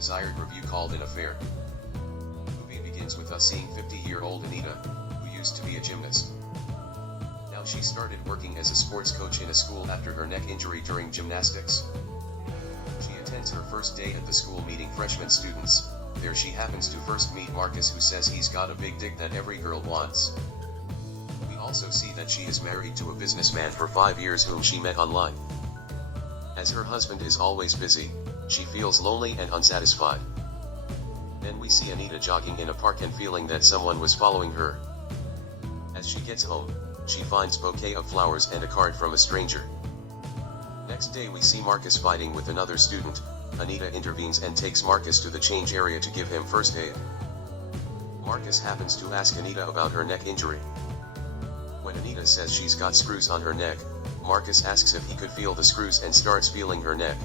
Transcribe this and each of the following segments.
Desired Review called an affair. The movie begins with us seeing 50-year-old Anita, who used to be a gymnast. Now she started working as a sports coach in a school after her neck injury during gymnastics. She attends her first day at the school meeting freshman students. There she happens to first meet Marcus, who says he's got a big dick that every girl wants. We also see that she is married to a businessman for 5 years whom she met online. As her husband is always busy, she feels lonely and unsatisfied. Then we see Anita jogging in a park and feeling that someone was following her. As she gets home, she finds a bouquet of flowers and a card from a stranger. Next day we see Marcus fighting with another student. Anita intervenes and takes Marcus to the change area to give him first aid. Marcus happens to ask Anita about her neck injury. When Anita says she's got screws on her neck, Marcus asks if he could feel the screws and starts feeling her neck.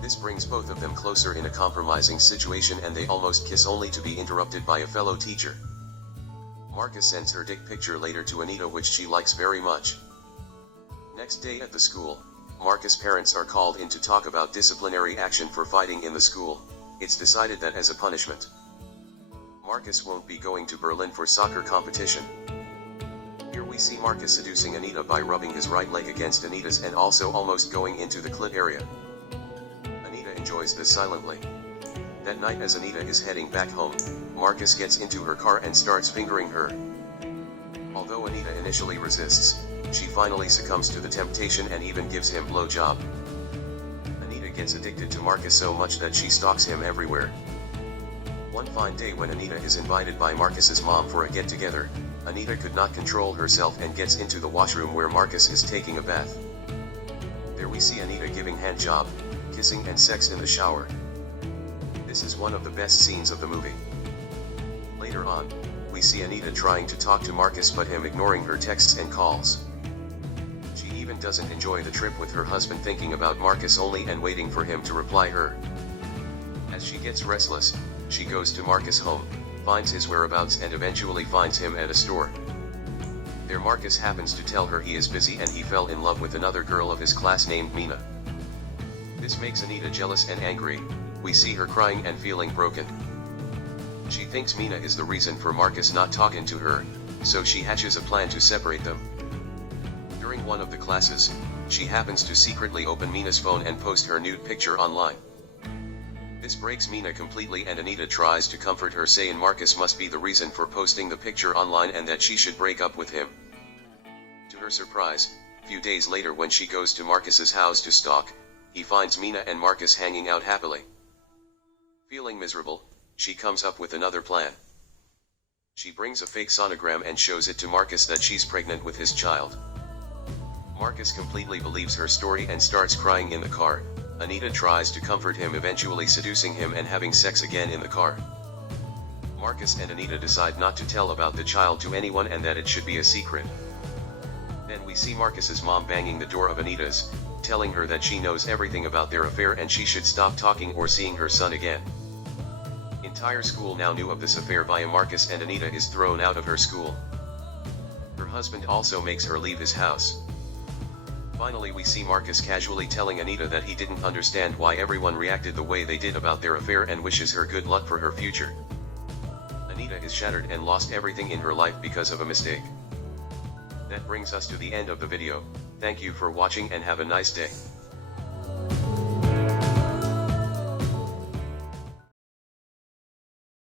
This brings both of them closer in a compromising situation, and they almost kiss, only to be interrupted by a fellow teacher. Marcus sends her dick picture later to Anita, which she likes very much. Next day at the school, Marcus' parents are called in to talk about disciplinary action for fighting in the school. It's decided that as a punishment, Marcus won't be going to Berlin for soccer competition. Here we see Marcus seducing Anita by rubbing his right leg against Anita's and also almost going into the clit area. Anita enjoys this silently. That night, as Anita is heading back home, Marcus gets into her car and starts fingering her. Although Anita initially resists, she finally succumbs to the temptation and even gives him a blowjob. Anita gets addicted to Marcus so much that she stalks him everywhere. One fine day when Anita is invited by Marcus's mom for a get-together, Anita could not control herself and gets into the washroom where Marcus is taking a bath. There we see Anita giving handjob, kissing and sex in the shower. This is one of the best scenes of the movie. Later on, we see Anita trying to talk to Marcus but him ignoring her texts and calls. She even doesn't enjoy the trip with her husband, thinking about Marcus only and waiting for him to reply her. As she gets restless, she goes to Marcus' home, finds his whereabouts and eventually finds him at a store. There Marcus happens to tell her he is busy and he fell in love with another girl of his class named Mina. This makes Anita jealous and angry. We see her crying and feeling broken. She thinks Mina is the reason for Marcus not talking to her, so she hatches a plan to separate them. During one of the classes, she happens to secretly open Mina's phone and post her nude picture online. This breaks Mina completely and Anita tries to comfort her, saying Marcus must be the reason for posting the picture online and that she should break up with him. To her surprise, a few days later when she goes to Marcus's house to stalk, he finds Mina and Marcus hanging out happily. Feeling miserable, she comes up with another plan. She brings a fake sonogram and shows it to Marcus that she's pregnant with his child. Marcus completely believes her story and starts crying in the car. Anita tries to comfort him, eventually seducing him and having sex again in the car. Marcus and Anita decide not to tell about the child to anyone and that it should be a secret. Then we see Marcus's mom banging the door of Anita's, telling her that she knows everything about their affair and she should stop talking or seeing her son again. Entire school now knew of this affair via Marcus, and Anita is thrown out of her school. Her husband also makes her leave his house. Finally we see Marcus casually telling Anita that he didn't understand why everyone reacted the way they did about their affair and wishes her good luck for her future. Anita is shattered and lost everything in her life because of a mistake. That brings us to the end of the video. Thank you for watching and have a nice day.